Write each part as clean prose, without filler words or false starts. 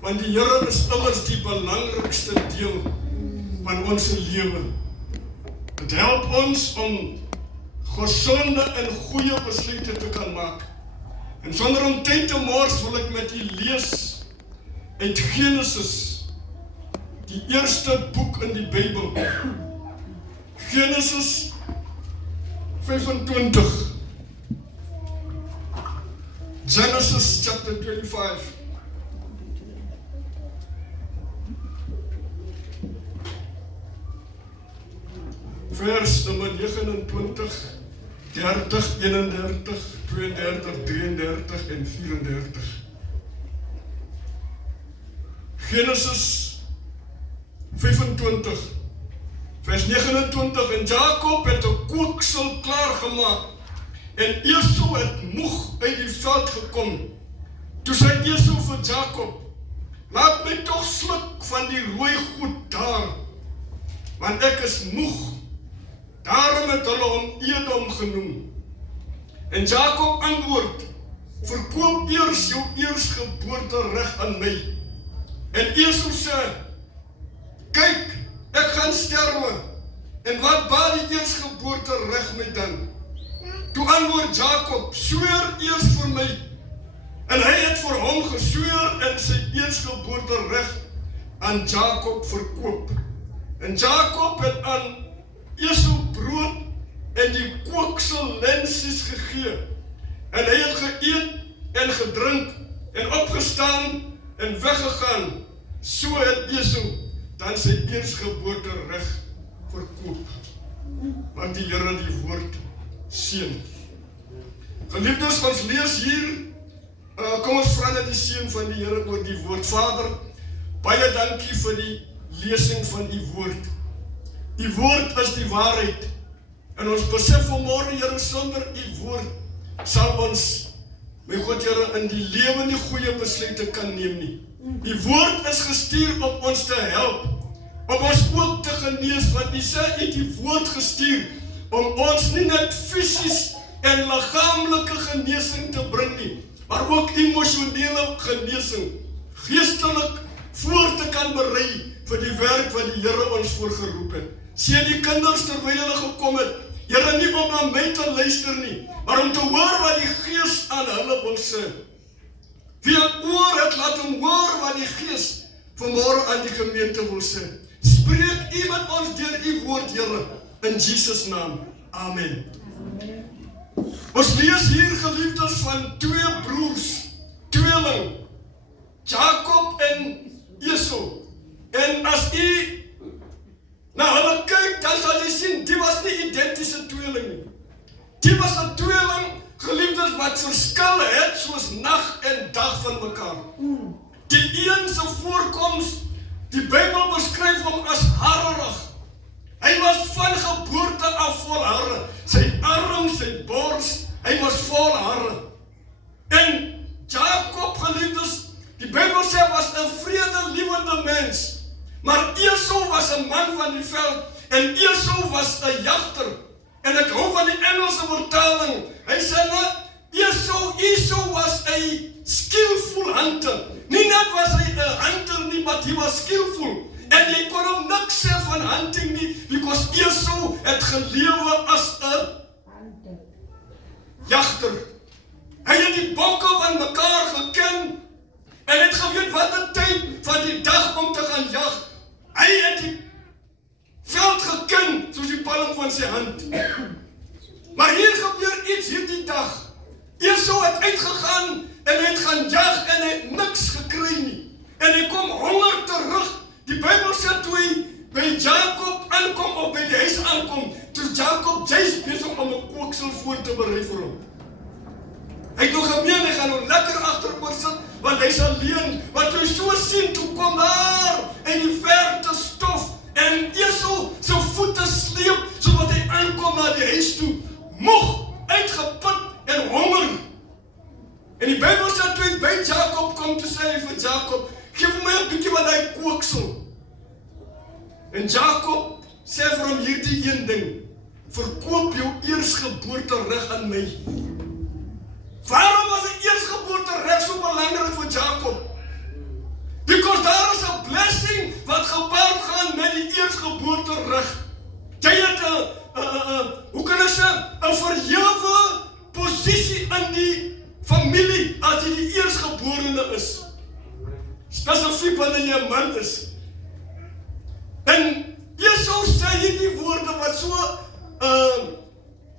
Want die Here is immers die belangrikste deel van ons lewe. Dit help ons om gesonde en goeie besluite te kan maak. En sonder om tyd te mors wil ek met u lees uit Genesis, die eerste boek in die Bybel. Genesis 25. Genesis chapter 25. Vers nummer 29, 30, 31, 32, 33 en 34. Genesis 25, vers 29. En Jacob het 'n kooksel klaargemaak. En Esau het moeg uit die veld gekom. Toe sê Esau vir Jacob: "Laat my tog sluk van die rooi goed daar, want ek is moeg." Daarom het hulle hom Edom genoem. En Jacob antwoord: "Verkoop eers jou eersgeboortereg aan my." En Esau sê: "Kyk, ek gaan sterwe, en wat baat die eersgeboortereg my dan?" Toe antwoord Jacob: "Sweer eers vir my." En hy het vir hom gesweer en sy eersgeboortereg aan Jacob verkoop. En Jacob het aan Esau brood en die kooksel lensies gegee. En hy het geëet en gedrink en opgestaan en weggegaan. So het Esau dan sy eersgeboortereg verkoop. Want die Here die woord seën. Geliefdes, ons lees hier, kom ons vra net die seën van die Here oor die woord. Vader, baie dankie vir die lesing van die woord. Die woord is die waarheid. En ons besef vanmôre, Here, sonder die woord sal ons, my God, Here, in die lewe nie goeie besluite kan neem nie. Die woord is gestuur om ons te help, om ons ook te genees, want U sê U het die woord gestuur om ons nie net fisies en liggaamlike genesing te bring nie, maar ook emosionele genesing, geestelik voor te kan berei vir die werk wat die Here ons voorgeroep het. Seën die kinders terwyl hulle gekom het, Here, nie om na my te luister nie, maar om te hoor wat die Gees aan hulle wil sê. Wie 'n oor het, laat hom hoor wat die Gees vanmôre aan die gemeente wil sê. Spreek U met ons deur U woord, Here, in Jesus naam. Amen. Ons lees hier, geliefdes, van twee broers, tweeling, Jacob en Esau. En as U na hulle kyk, dan sal jy sien, die was nie identiese tweeling nie. Die was 'n tweeling, geliefdes, wat verskil het soos nag en dag van mekaar. Die een se voorkoms, die Bybel beskryf hom as harerig. Hy was van geboorte af vol hare. Sy arm, sy bors, hy was vol hare. En Jacob, geliefdes, die Bybel sê was 'n vredelievende mens. Maar Esau was 'n man van die veld en Esau was 'n jagter. En ek hou van die Engelse vertaling. Hy sê Esau was 'n skillful hunter. Nie net was hy 'n hunter nie, maar hy was skillful. En jy kon hom niks sê van hunting nie, because Esau het gelewe as 'n jagter. Hy het die bokke van mekaar geken en het geweet wat 'n tyd van die dag om te gaan jag. Hy het die veld geken soos die palm van sy hand. Maar hier gebeur iets hierdie dag. Esau het uitgegaan en het gaan jag en het niks gekry nie. En hy kom honger terug. Die Bybel sê toe hy by Jacob aankom of by die huis aankom, toe Jacob juist besig om 'n kooksel voor te berei vir hom. Hy het nog gemeen, hy gaan nou lekker agteroor sit, want hy's alleen. Wat hy so sien, toe kom daar in die verte stof en Esau sy voete sleep, sodat hy aankom na die huis toe, moeg, uitgeput en honger. En die Bybel sê toe hy by Jacob kom, toe sê hy vir Jacob, geef my 'n bietjie van daai kooksel. En Jacob sê vir hom hierdie een ding, verkoop jou eersgeboortereg aan my. Waarom was die eersgeboortereg so belangrik vir Jacob? eersgeborene is. Spesifiek wanneer jy 'n man is. En Esau sê hierdie woorde wat so,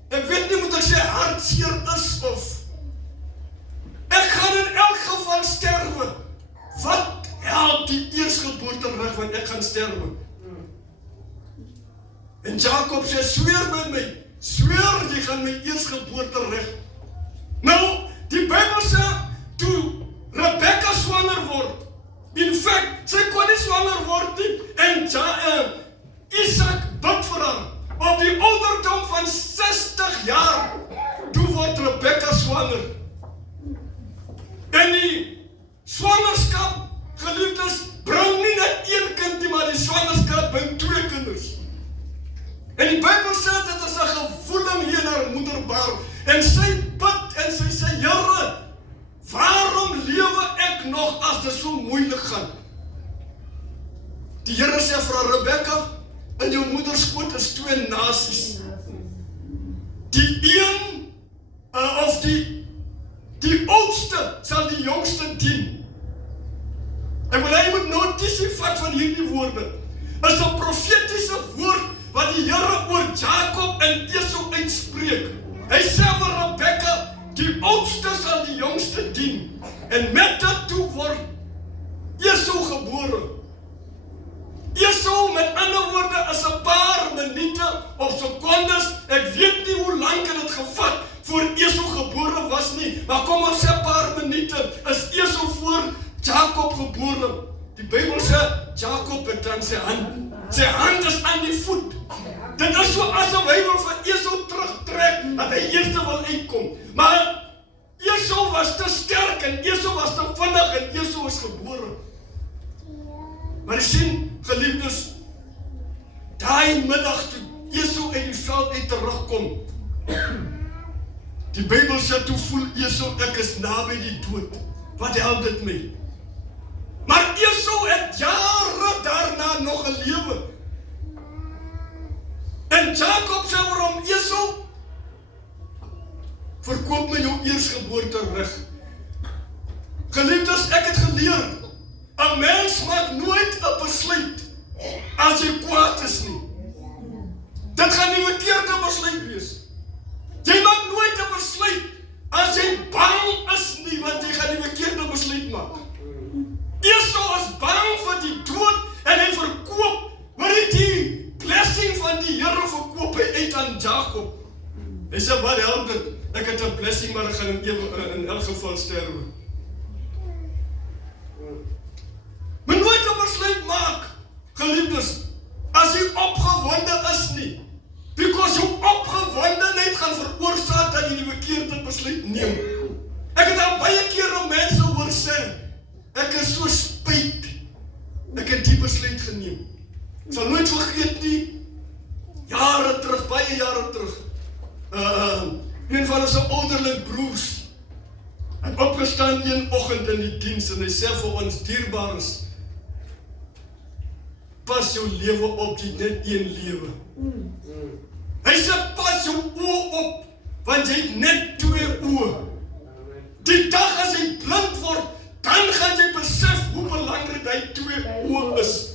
ek weet nie moet ek sê hartseer is of ek gaan in elk geval sterwe. Wat help die eersgeboortereg want ek gaan sterwe? En Jacob sê, sweer by my, sweer jy gaan my eersgeboortereg. Nou, die Bybel sê, toe Rebekka swanger word, in fact, sy kon nie swanger word nie, en Isaac bid vir haar, op die ouderdom van 60 jaar, toe word Rebekka swanger. En die swangerskap, geliefdes, bring nie net een kind nie, maar die swangerskap bring 2 kinders. En die Bybel sê, dit is 'n gevoeling hier na haar moederbaar, en sy bid, en sy sê, Here, waarom lewe ek nog as dit so moeilik gaan? Die Here sê vir Rebekka, in jou moederskoot is 2 nasies. Die een, of die oudste sal die jongste dien. En wat jy moet notisie vat van hierdie woorde, is 'n profetiese woord wat die Here oor Jacob en Esau uitspreek. Hy sê vir Rebekka, die oudste sal die jongste dien. En met dit toe word Esau gebore. Esau, met ander woorde, is 'n paar minute of sekondes, ek weet nie hoe lank het dit gevat voor Esau gebore was nie, maar kom ons sê 'n paar minute, is Esau voor Jacob gebore. Die Bybel sê, Jacob het dan sy hand is aan die voet. Dit is so asof hy wil vir Esau terugtrek, dat hy eers wil uitkom. Maar Esau was te sterk, en Esau was te vinnig, en Esau is gebore. Maar jy sien, geliefdes, daai middag toe Esau uit die veld uit terugkom, die Bybel sê, toe voel Esau, ek is naby die dood. Wat help dit my? Maar Esau het jare daarna nog gelewe. En Jacob sê vir hom, Esau, verkoop my jou eersgeboortereg. Geliefdes, ek het geleer, 'n mens maak nooit 'n besluit as jy kwaad is nie. Dit gaan nie 'n verkeerde besluit wees. Jy maak nooit 'n besluit as jy bang is nie, want jy gaan nie 'n verkeerde besluit maak. Esau is bang vir die dood, en hy verkoop, maar die blessing van die Here verkoop hy uit aan Jacob. Hy sê, wat help dit? Ek het 'n blessing, maar ek gaan in elk geval sterwe. Maar nooit 'n besluit maak, geliefdes, as jy opgewonde is nie. Because jou opgewondenheid gaan veroorsaak dat jy die verkeerde besluit neem. Ek het al baie kere mense hoor sê, ek is so spyt, ek het die besluit geneem. Ek sal nooit vergeet nie, jare terug, baie jare terug, een van ons ouderlike broers, het opgestaan een oggend in die diens, en hy sê vir ons dierbares, pas jou lewe op, jy net een lewe. Hy sê, pas jou oë op, want jy het net 2 oë. Die dag as jy blind word, dan gaan jy besef hoe belangrik hy 2 oë is.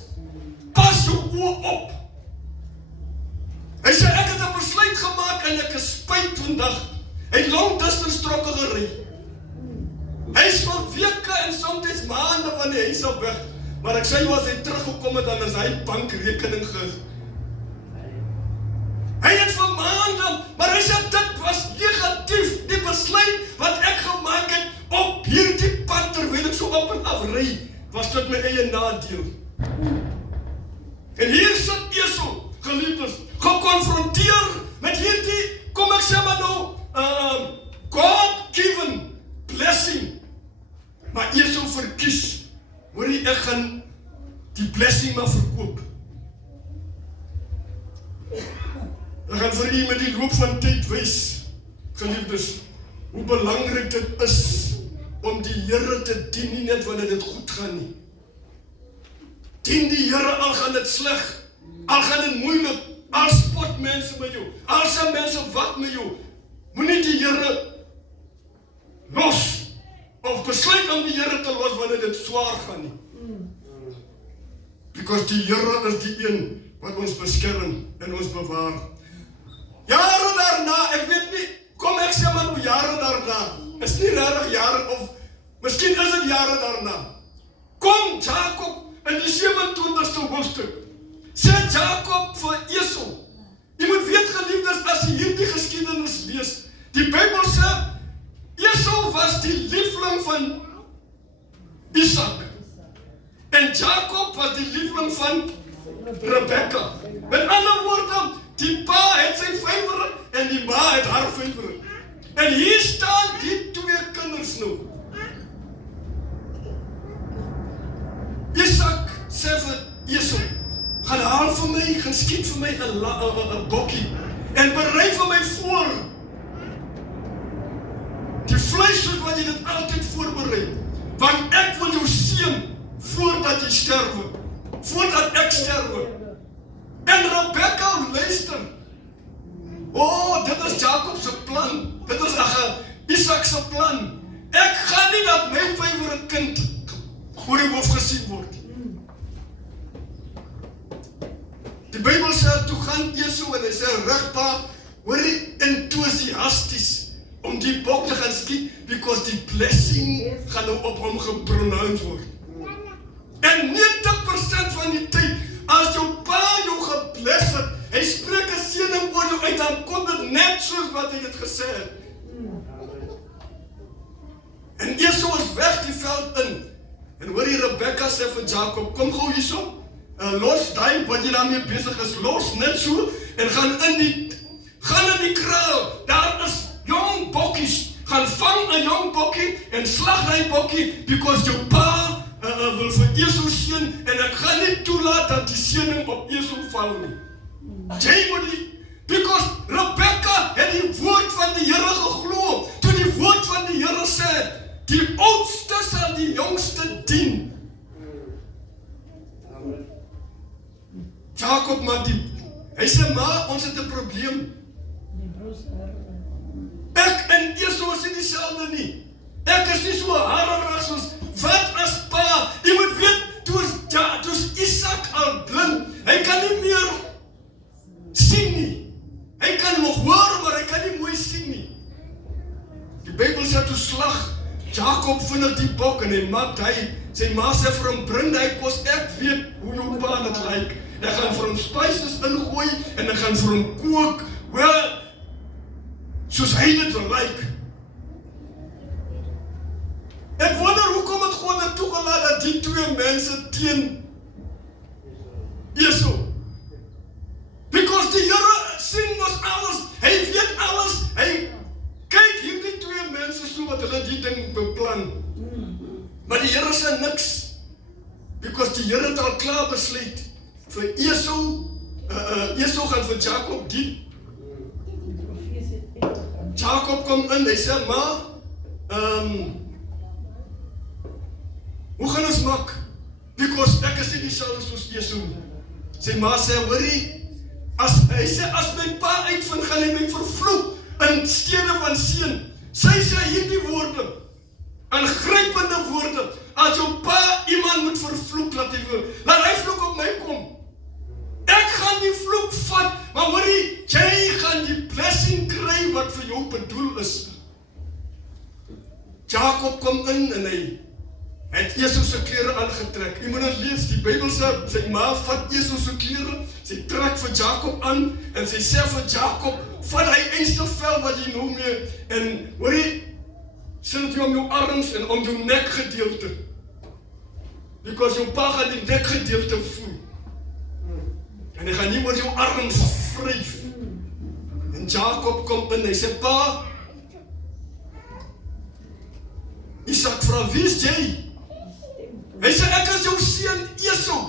Pas jou oë op. Hy sê, ek het 'n besluit gemaak, en ek is spyt vandag. Hy het long distance trokke gery. Hy is vir weke en soms maande van die huis af weg. Maar ek sê, as hy teruggekom het, dan is hy bankrekening Hy het vir maande, maar hy sê, dit was negatief, die besluit wat ek gemaak het op hierdie pad, terwyl ek so op en af ry, was tot my eie nadeel. En hier sit Esau, geliefdes, gekonfronteer met hierdie, kom ek sê maar nou, God-given blessing. Maar Esau verkies, hoorie, ek gaan die blessing maar verkoop. Ek gaan vir u met die loop van tyd wys, geliefdes, hoe belangrik dit is om die Here te dien, nie net wanneer dit goed gaan nie. Dien die Here al gaan dit sleg, al gaan dit moeilik, al spot mense met jou, al sê mense wat met jou, moenie die Here los of besluit om die Here te los wanneer dit swaar gaan nie. Because die Here is die een wat ons beskerm en ons bewaar. Jare daarna, ek weet nie, kom ek sê maar jare daarna, is nie regtig jare of, miskien is dit jare daarna. Kom Jacob in die 27ste hoofstuk, sê Jacob vir Esau, jy moet weet geliefdes, as jy hierdie geskiedenis lees, die Bybel sê, Esau was die liefling van Isak, en Jacob was die liefling van Rebekka. Met ander woorde, die pa het sy vyfere en die ma het haar vyfere. En hier staan die twee kinders nou. Isak sê vir Esau, gaan haal vir my, gaan skiet vir my 'n bokkie en berei vir my voor. Die vleis soos wat jy dit altyd voorberei, want ek wil jou seën voordat jy sterwe, voordat ek sterwe. En Rebekka luister. Dit is Jacob se plan. Dit is Isak se plan. Ek gaan nie dat my vyfere kind oor die hoof gesien word. Die Bybel sê, toe gaan Esau en hy sê, regpa, hoorie enthousiasties om die bok te gaan skiet, because die blessing gaan nou op hom gepronounce word. En 90% van die tyd, as jou pa jou gebless het, hy spreek 'n seëning oor jou uit, dan kom dit net soos wat hy dit gesê het. En Esau is weg die veld in. En hoor die Rebekka sê vir Jacob, kom gou hierso, los daai wat jy daarmee besig is, los net so, en gaan in die kraal, daar is jong bokkies, gaan vang 'n jong bokkie, en slag die bokkie, because jou pa wil vir Esau seën, en ek gaan nie toelaat dat die seëning op Esau val nie. Jy moet nie, because Rebekka het die woord van die Here geglo, toe die woord van die Here sê, die oudste sal die jongste dien. Jacob maak hy sê, ma, ons het 'n probleem. Ek en Esau is nie dieselfde nie. Ek is nie so harerig soos, wat as pa, jy moet weet, toe is Isak al blind, hy kan nie meer sien nie. Hy kan nog hoor, maar hy kan nie mooi sien nie. Die Bybel sê, toe slag Jacob vinnig die bok en hy maak sy ma sê vir hom, bring die kos, ek weet hoe jou pa dit lyk. Ek gaan vir hom spices ingooi en ek gaan vir hom kook, wel, soos hy dit wil lyk. Ek wonder hoekom het God dit toegelaat dat die twee mense teen Esau. Because die Here sien mos alles, hy weet alles, hy kyk hierdie twee mense so wat hulle die ding beplan. Maar die Here sê niks, because die Here het al klaar besluit vir Esau gaan vir Jacob dien. Jacob kom in, hy sê, ma, hoe gaan ons maak? Because ek is nie dieselfde soos Esau nie. Sy ma sê, hoorie, hy sê, as my pa uitvind, gaan hy my vervloek in stede van seën. Sy sê hierdie woorde, aangrypende woorde, as jou pa iemand moet vervloek, laat hy vloek op my kom. Ek gaan die vloek vat, maar hoorie, jy gaan die blessing kry wat vir jou bedoel is. Jacob kom in en hy het Esau se klere aangetrek. Jy moet dit lees, die Bybel sê, sy ma vat Esau se klere, sy trek vir Jacob aan, en sy sê vir Jacob, vat hy einste vel wat jy nou mee, en hoorie, sit jy om jou arms en om jou nekgedeelte. Because jou pa gaan die nekgedeelte voel. En hy gaan nie oor jou arms vryf. En Jacob kom in, hy sê, pa, Isak vra, wie is jy? Hy sê, ek is jou seun Esau.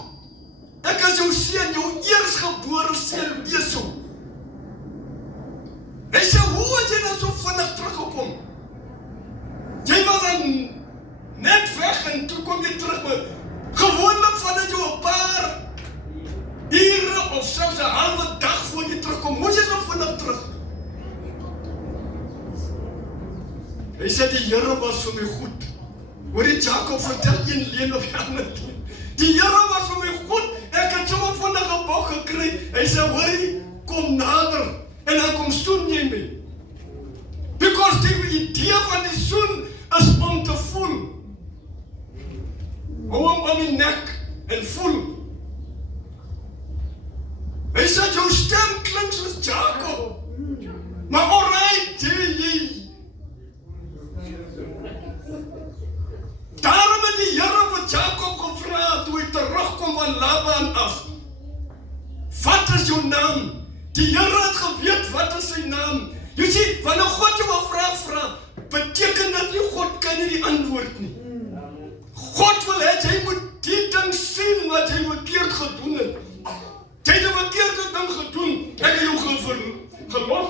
Ek is jou seun, jou eersgebore seun Esau. Hy sê, hoe het jy dan so vinnig teruggekom? Jy was dan net weg en toe kom jy terug, maar gewoonlik vandat jy 'n paar ure of selfs 'n halwe dag voor jy terugkom, moet jy so vinnig terug. Hy sê, die Here was vir my goed. Hoor die Jacob vertel een leen of die ander leen. Die Here was vir my goed, ek het sommer van 'n gebou gekry. Hy sê, hoorie, kom nader, en dan kom soen jy my. Because die idee van die soen is om te voel. Hou hom om die nek en voel. Hy sê, jou stem klink soos Jacob. Maar alright, jy. Daarom het die Here vir Jacob gevra, toe hy terugkom van Laban af. Wat is jou naam? Die Here het geweet wat is sy naam. Jy sien, wanneer God jou 'n vraag vra, beteken dat nie God kan nie die antwoord nie. God wil hê jy moet die ding sien wat jy verkeerd gedoen het. Jy het 'n verkeerde ding gedoen. Ek het jou gelos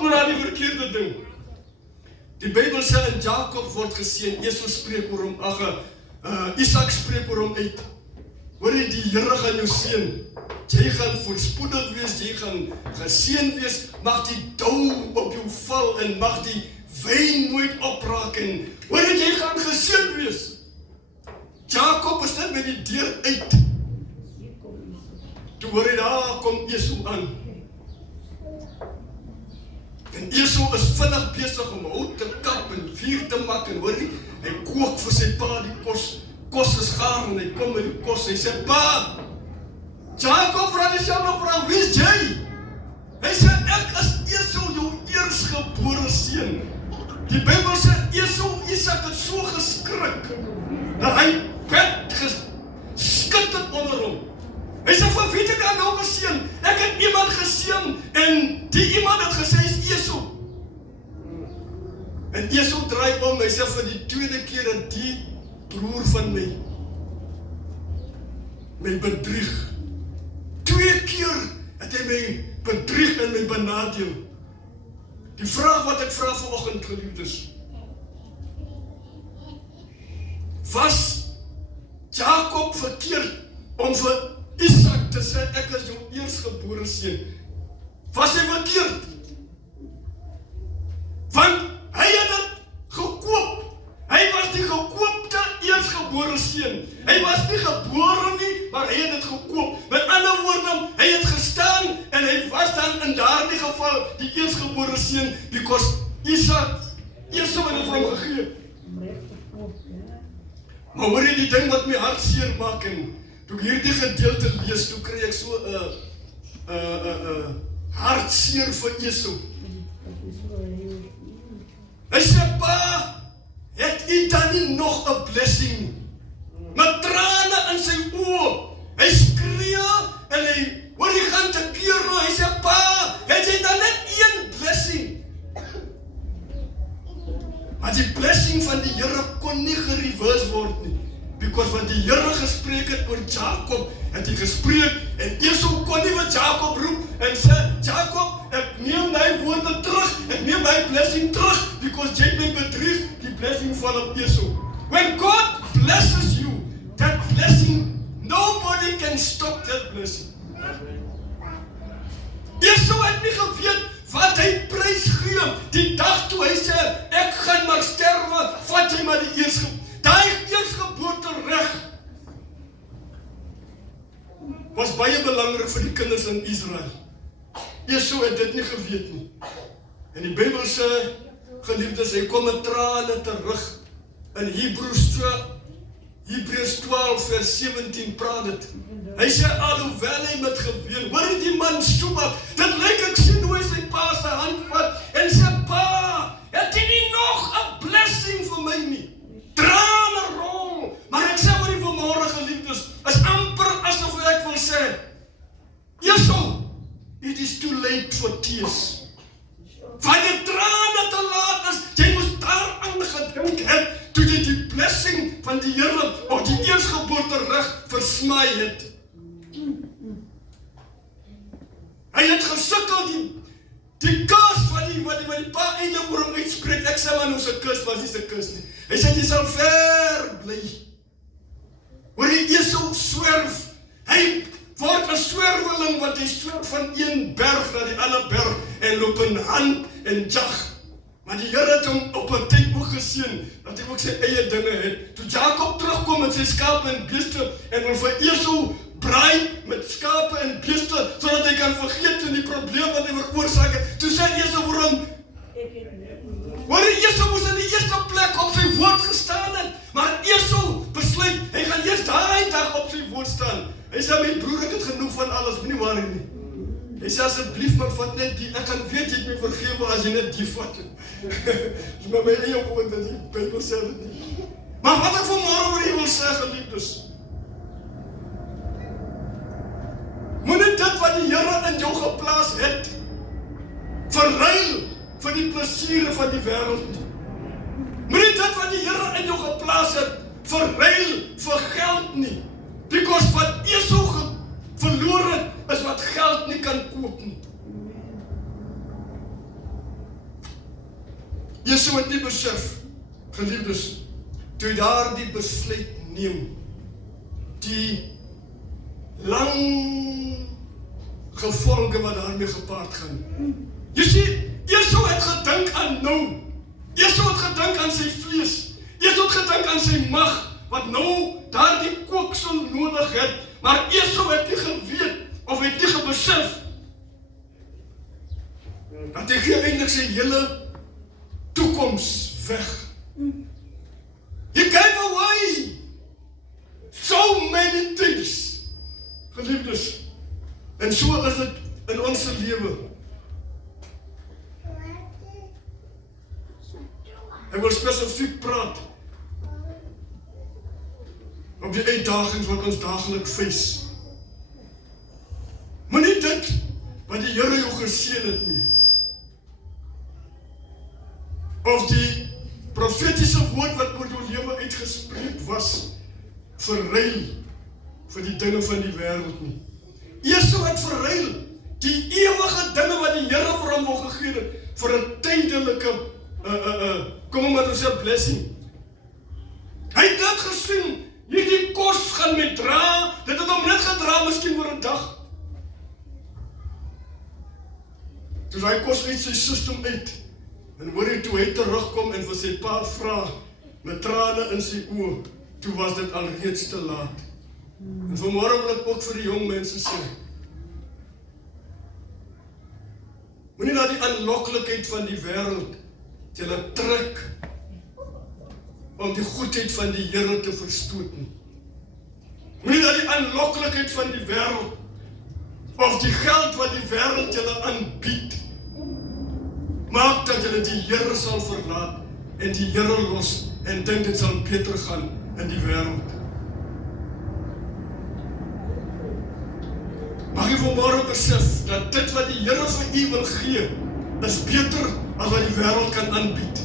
maar aan die verkeerde ding. Die Bybel sê in Jacob word geseën. Esau spreek oor hom, Isak spreek oor hom uit. Hoor jy, die Here gaan jou seën. Jy gaan voorspoedig wees, jy gaan geseën wees. Mag die dou op jou val en mag die wyn nooit opraak en hoor jy gaan geseën wees. Jacob is net met die deur uit. Toe hoor jy, daar kom Esau aan. En Esau is vinnig besig om hout te kap en vuur te maak en hoor jy, hy kook vir sy pa die kos. Kos is gaar en hy kom met die kos. Hy sê, pa, Jacob vra dieselfde vraag, wie is jy? Hy sê, ek is Esau, jou eersgebore seun. Die Bybel sê, Isak het so geskrik, dat hy bed geskit het onder hom. Hy sê, van wie het ek dan nou geseën? Ek het iemand geseën, en die iemand het gesê, is Esau. En Esau draai om, hy sê, vir die tweede keer dat die broer van my bedrieg. 2 keer het hy my bedrieg en my benadeel. Die vraag wat ek vra vanoggend, geliefdes, was Jacob verkeerd om vir Isak te sê, ek is jou eersgebore seun? Was hy verkeerd? Want hy het dit gekoop. Hy was die gekoopte eersgebore seun. Hy was nie gebore nie, maar hy het dit gekoop. Met ander woorde, hy het gestaan en hy was dan in daardie geval die eersgebore seun, because Esau het dit vir hom gegee. Maar hoor jy die ding wat my hart seer maak, en toe ek hierdie gedeelte lees, toe kry ek so 'n hartseer vir Esau. Hy sê, pa, het u dan nie nog 'n blessing nie? Met trane in sy oë. Hy skree en hoor jy gaan te keer nou. Hy sê, pa, het jy dan net 1 blessing? Maar die blessing van die Here kon nie gereverse word nie. Because wat die Here gespreek het oor Jacob, het hy gespreek, en Esau kon nie met Jacob roep en sê, Jacob, ek neem my woorde terug, ek neem my blessing terug, because jy my bedrieg, die blessing val op Esau. When God blesses you, that blessing, nobody can stop that blessing. Esau het nie geweet wat hy prys gee, die dag toe hy sê, ek gaan maar sterwe, vat jy maar die eersgeboorte reg. Was baie belangrik vir die kinders in Israel. Esau het dit nie geweet nie. En die Bybel sê, geliefdes, hy kom met trane terug. In Hebreërs 12 vers 17 praat dit. Hy sê, alhoewel hy met geween, hoor jy die man soemak, dit lyk ek sien hoe hy sy pa sy hand vat, en sê, pa, het jy nie nog 'n blessing vir my nie? Trane rol, maar ek sê vir die vanmorgen, geliefdes, is amper asof ek wil sê, Esau, it is too late for tears. Van die trane te laat is, jy moes daaraan gedink het, toe jy die blessing van die Here, of die eersgeboorte reg versmaai het. Hy het gesukkel, die kus wat die pa eintlik oor hom uitspreek, ek sê maar nou sy kus, maar nie sy kus nie. Hy sê, jy sal ver bly. Hoor jy, Esau swerf, hy word 'n swerweling, wat hy swerf van een berg na die ander berg, en loop in hand en jag. Maar En die Here het hom op 'n tyd ook geseën dat hy ook sy eie dinge het. Toe Jakob terugkom met sy skape en beeste en wil vir Esau braai met skape en beeste sodat hy kan vergeet van die probleem wat hy veroorsaak het. Toe sê Esau vir hom, hoor, Esau moes in die eerste plek op sy woord gestaan het, maar Esau besluit, hy gaan eers daai dag op sy woord staan. Hy sê, my broer, ek het genoeg van alles, moenie worry nie. Hy sê, asseblief, maar vat net die, ek kan weet, jy het my vergewe as jy net die vat. Dis maar my eie woord, dat die Bybel sê dit nie. Maar wat ek vanmorgen oor jy wil sê, geliefdes, moenie dit wat die Here in jou geplaas het, verruil vir die plesiere van die wêreld. Moenie dit wat die Here in jou geplaas het, verruil vir geld nie. Because wat Esau verloor het, is wat geld nie kan koop nie. Esau het nie besef, geliefdes, toe daar die besluit neem, die lang gevolge wat daarmee gepaard gaan. Jy sien, Esau het gedink aan nou. Esau het gedink aan sy vlees. Esau het gedink aan sy mag, wat nou daar die kooksel nodig het. Maar Esau het nie geweet, of het nie gebesef, dat hy geëindig sy hele toekoms weg. He gave away so many things, geliefdes. En so is dit in ons lewe. Ek wil spesifiek praat op die uitdagings wat ons dageliks face. Moenie dit wat die Here jou geseën het nie, of die profetiese woord wat oor jou lewe uitgespreek was, verruil vir die dinge van die wêreld nie. Esau het verruil die ewige dinge wat die Here vir hom wou gegee het, vir 'n tydelike kom maar ons 'n blessing. Hy het net gesien, hierdie kos gaan my dra, dit het hom net gedra, miskien oor 'n dag. Toe hy kos uit sy system uit, en hoor hy toe hy terugkom en vir sy pa vra, met trane in sy oë, toe was dit alreeds te laat. En vanmorgen wil ek ook vir die jong mense sê, moenie na die aanloklikheid van die wêreld julle trek om die goedheid van die Here te verstoot nie. Moenie na die aanloklikheid van die wêreld of die geld wat die wêreld julle aanbied maak dat julle die Here sal verlaat en die Here los en dink dit sal beter gaan in die wêreld. Mag jy vanmorgen besef dat dit wat die Here vir u wil gee is beter as wat die wêreld kan aanbied.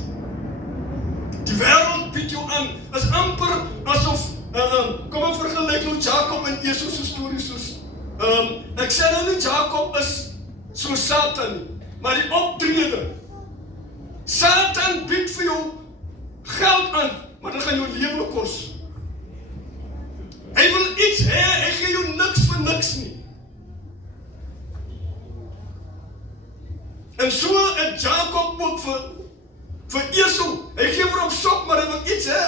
Die wêreld bied jou aan, is amper asof, kom ek vergelyk nou Jakob en Esau se storie soos, ek sê nou nie Jakob is so Satan, maar die optrede. Satan bied vir jou geld aan, maar dit gaan jou lewe kos. Hy wil iets hê, hy gee jou niks vir niks nie. En so het Jakob ook vir Esau, hy gee vir hom sok, maar hy wil iets hê.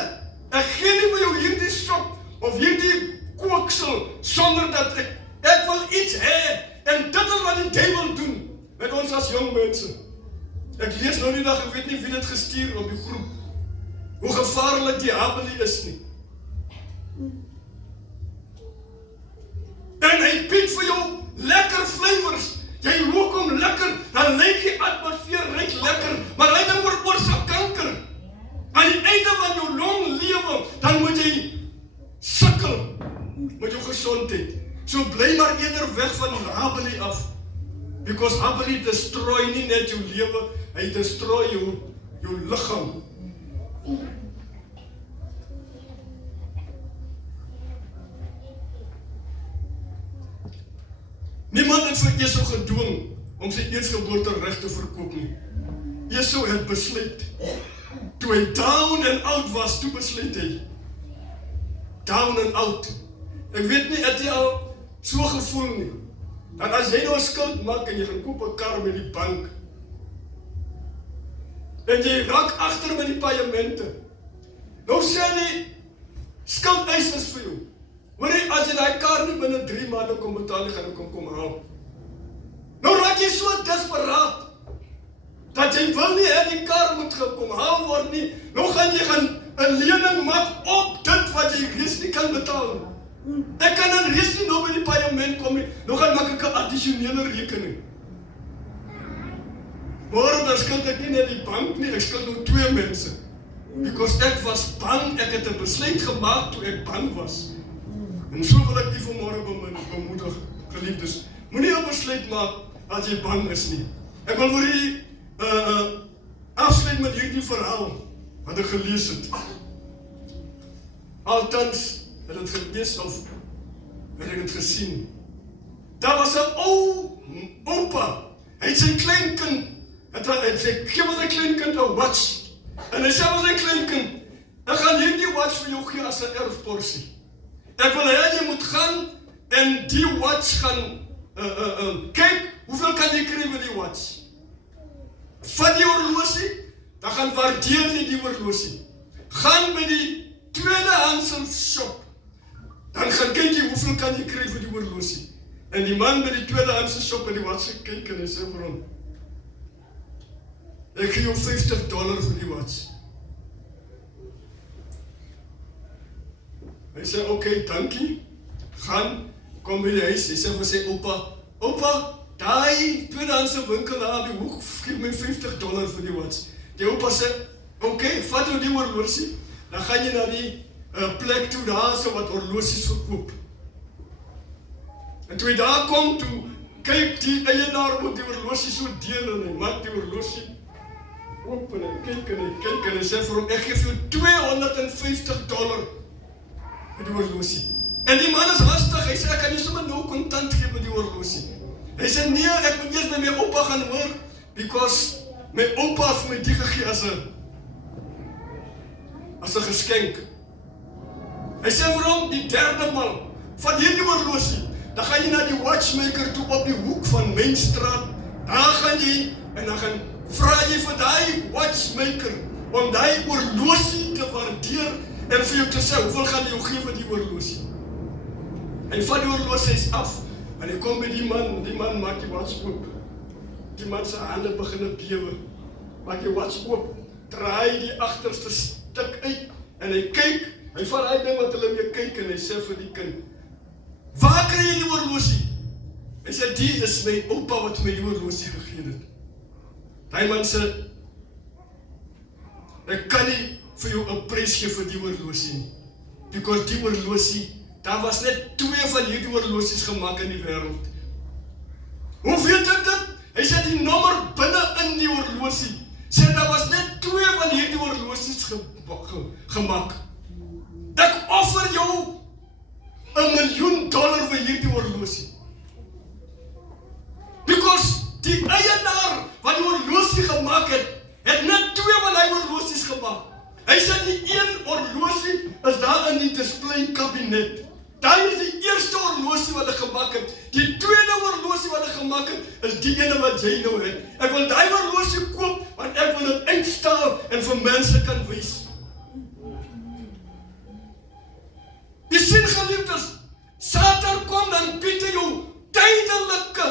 Ek gee nie vir jou hierdie sok, of hierdie kooksel, sonder dat ek wil iets hê. En dit is wat die duiwel doen, met ons as jong mense. Ek lees nou die dag, ek weet nie wie dit gestuur op die groep, hoe gevaarlik die Abelie is nie. En hy bied vir jou lekker flavors, jy rook hom lekker, dan lyk die atmosfeer ryk lekker, maar hy dan veroorsaak kanker. Aan die einde van jou long lewe, dan moet jy sukkel met jou gesondheid. So bly maar eerder weg van Abelie af. Because Abelie destroy nie net jou lewe, hy destroy jou liggaam. Niemand het vir Esau gedwing om sy eerstgeboorte reg te verkoop nie. Esau het besluit, toe hy down and out was, toe besluit hy, down and out. Ek weet nie, het jy al so gevoel nie, dat as jy nou 'n skuld maak en jy gaan koop 'n kar met die bank, en jy raak agter met die paemente. Nou sê die skuldeisers vir jou, hoorie, as jy die kar nie binne 3 maande kom betaal, gaan ek kom haal. Nou raak jy so desperaat, dat jy wil nie hê die kar moet kom haal word nie, nou gaan jy 'n lening maak op dit wat jy reeds nie kan betaal nie. Ek kan dan reeds nie nou by die paaiement kom nie, nou gaan maak ek 'n addisionele rekening. Maar dan skuld ek nie net die bank nie, ek skuld nou 2 mense. Because ek was bang, ek het 'n besluit gemaak toe ek bang was. En so wil ek die vanmôre bemoedig, geliefdes. Moenie 'n besluit maak as jy bang is nie. Ek wil vir u afsluit met hierdie verhaal wat ek gelees het. Althans, het het gelees of het ek het gesien. Daar was 'n ou opa. Hy het sy kleinkind, hy sê, gee my sy kleinkind 'n watch. En hy sê vir sy kleinkind, ek gaan hierdie watch vir jou gee as 'n erfporsie. Ek wil hê jy moet gaan en die watch gaan kyk, hoeveel kan jy kry met die watch? Vat die horlosie, dan gaan waardeer jy die horlosie. Gaan by die tweedehandse shop, dan gaan kyk jy hoeveel kan jy kry vir die horlosie. En die man by die tweedehandse shop en die watch kyk en hy sê vir hom, ek gee jou $50 vir die watch. Hy sê, oké, dankie, gaan, kom by die huis, hy sê vir sy opa, daai tweedehandse winkel daar op die hoek, gee my $50 vir die watch. Die opa sê, oké, vat nou die horlosie, dan gaan jy na die plek toe daar, so wat horlosies verkoop. En toe hy daar kom, toe kyk die eienaar op die horlosie so deel, en hy maak die horlosie op, en hy kyk, en hy sê vir hom, ek geef jou $250 vir die horlosie. En die man is hastig, hy sê, ek kan nie sommer nou kontant gee met die horlosie. Hy sê, nee, ek moet eers by my opa gaan hoor, because my opa het my die gegee as 'n geskenk. Hy sê vir hom, die derde maal, van hierdie horlosie, dan gaan jy na die watchmaker toe op die hoek van Mainstraat, daar gaan jy, en dan gaan vra jy vir die watchmaker, om die horlosie te waardeer, en vir jou te sê, hoeveel gaan jy jou gee vir die horlosie? Hy vat die horlosie af, en hy kom by die man maak die watch oop. Die man sy hande begin bewe, maak die watch oop, draai die agterste stuk uit, en hy kyk, hy vat hy ding wat hulle mee kyk, en hy sê vir die kind, waar kry jy die horlosie? Hy sê, die is my opa wat my die horlosie gegee het. Die man sê, ek kan nie vir jou 'n prys gee vir die horlosie nie, because die horlosie, daar was net 2 van hierdie horlosies gemaak in die wêreld. Hoe weet ek dit? Hy sê die nommer binne in die horlosie, sê daar was net 2 van hierdie horlosies gemaak. Ek offer jou $1 miljoen vir hierdie horlosie. Because die eienaar wat die horlosie gemaak het, het net 2 van die horlosies gemaak. Hy sê die een horlosie is daar in die display kabinet. Daai is die eerste horlosie wat ek gemaak het. Die tweede horlosie wat ek gemaak het, is die ene wat jy nou het. Ek wil daai horlosie koop, want ek wil dit uitstal en vir mense kan wys. Jy sien geliefdes, Satan kom dan bied hy jou tydelike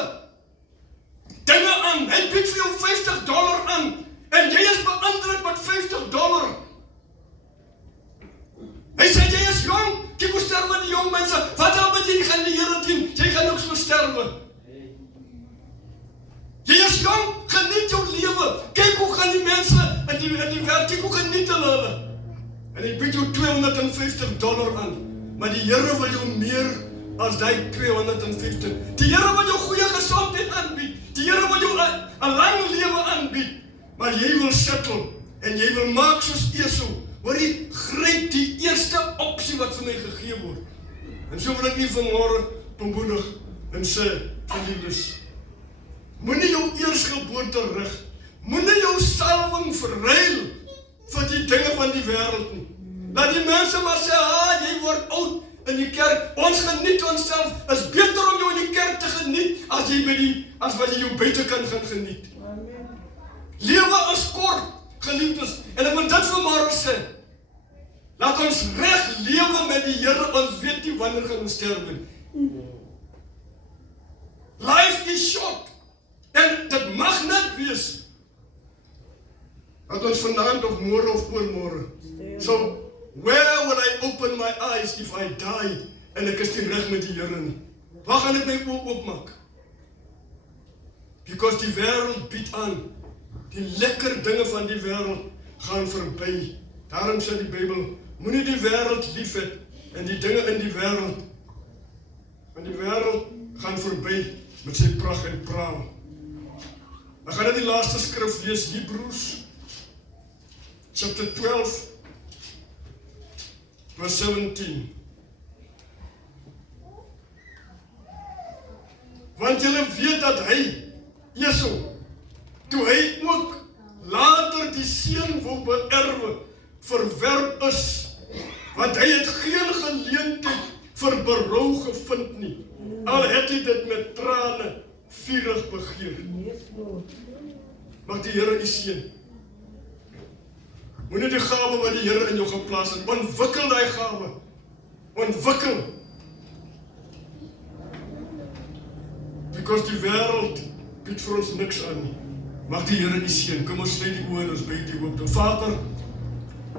dinge aan. Hy bied vir jou $50 aan, en jy is beïndruk met $50. Hy sê, jy is jong, jy moet sterwe die jong mense, wat al met jy gaan die Here dien, jy gaan ook so sterwe. Jy is jong, geniet jou lewe, kyk hoe gaan die mense in die werk, kyk hoe geniet hulle. En hy bied jou $250 aan, maar die Here wil jou meer as die 250. Die Here wil jou goeie gesondheid aanbied, die Here wil jou 'n lang lewe aanbied, maar jy wil settle, en jy wil maak soos Esau. Hoor jy, gryp die eerste opsie wat vir my gegee word. En so wil ek nie vanmôre bemoedig en sê, geliefdes, moenie jou eersgeboorte rig, moenie jou salwing verruil vir die dinge van die wêreld nie. Laat die mense maar sê, jy word oud in die kerk, ons geniet onsself, is beter om jou in die kerk te geniet, as wat jy jou buite kan gaan geniet. Lewe is kort, geliefdes, en ek wil dit vanmôre sê, laat ons reg lewe met die Here, ons weet nie wanneer gaan ons sterf nie. Life is short, en dit mag net wees, dat ons vanaand of môre of oormôre. So, where will I open my eyes if I die, en ek is nie reg met die Here nie? Waar gaan ek my oë oopmaak? Because die wêreld bied aan, die lekker dinge van die wêreld gaan verby. Daarom sê die Bybel, moenie die wêreld lief hê, en die dinge in die wêreld, want die wêreld gaan verby met sy pragt en praal. Ek gaan net die laaste skrif lees, Hebreërs chapter 12 verse 17. Want julle weet dat hy, Jesu, toe hy ook later die seun wou beerwe, verwerp is, want hy het geen geleentheid vir berou gevind nie, al het hy dit met trane vurig begeer. Mag die Here u seën. Moenie die gawe wat die Here in jou geplaas het, ontwikkel daai gawe, ontwikkel. Because die wêreld bied vir ons niks aan nie. Mag die Here u seën. Kom ons sluit die oë en ons bid die hoop. Vader,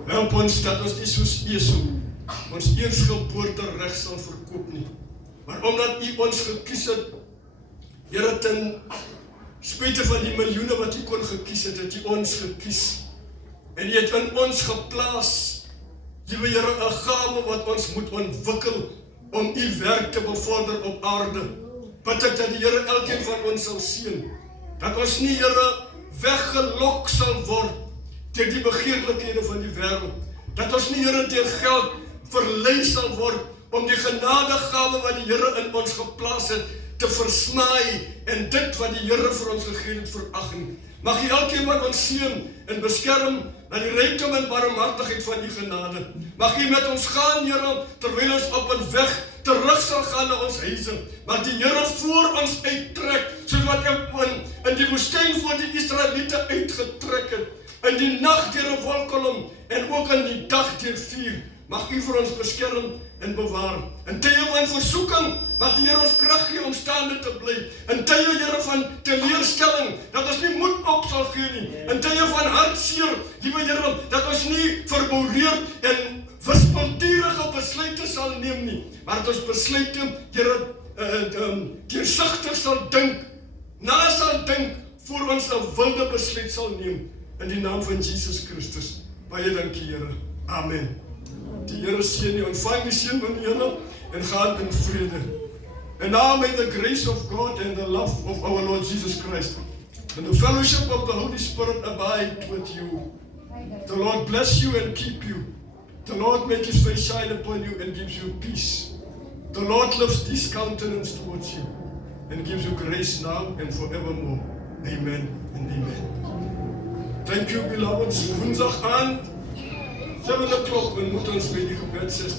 help ons dat ons nie soos Esau ons eersgeboorte reg sal verkoop nie. Maar omdat u ons gekies het, Here, ten spite van die miljoene wat u kon gekies het, het u ons gekies. En u het in ons geplaas, liewe Here, 'n gawe wat ons moet ontwikkel om u werk te bevorder op aarde. Bid ek dat die Here elkeen van ons sal seën, dat ons nie, Here, weggelok sal word deur die begeerlikhede van die wêreld, dat ons nie, Here, deur geld verlei sal word om die genadegawe wat die Here in ons geplaas het te versmaai en dit wat die Here vir ons gegee het verag nie. Mag u elkeen wat ons seën en beskerm na die rykdom en barmhartigheid van u genade. Mag u met ons gaan, Here, terwyl ons op 'n weg terug sal gaan na ons huise. Mag die Here voor ons uittrek, soos wat in die woestyn voor die Israeliete uitgetrek het, in die nag deur 'n wolkkolom en ook in die dag deur vuur. Mag u vir ons beskerm en bewaar. In tye van versoeking, mag die Here ons krag gee om staande te bly. In tye, Here, van teleurstelling, dat ons nie moed op sal gee nie. In tye van hartseer, liewe Here, dat ons nie verboureerd en wispelturige besluite sal neem nie, maar dat ons besluite, Here, deursigtig sal dink, sal dink, voor ons 'n wilde besluit sal neem. In die naam van Jesus Christus. Baie dankie, Here. Amen. Die Here seën u, ontvang die seën van die Here en gaan in vrede. And now may the grace of God and the love of our Lord Jesus Christ and the fellowship of the Holy Spirit abide with you. The Lord bless you and keep you. The Lord make his face shine upon you and gives you peace. The Lord lifts his countenance towards you and gives you grace now and forevermore. Amen and amen. Thank you, beloved. Woensdag aand, 7 o'clock, we moet ons by die gebed sit.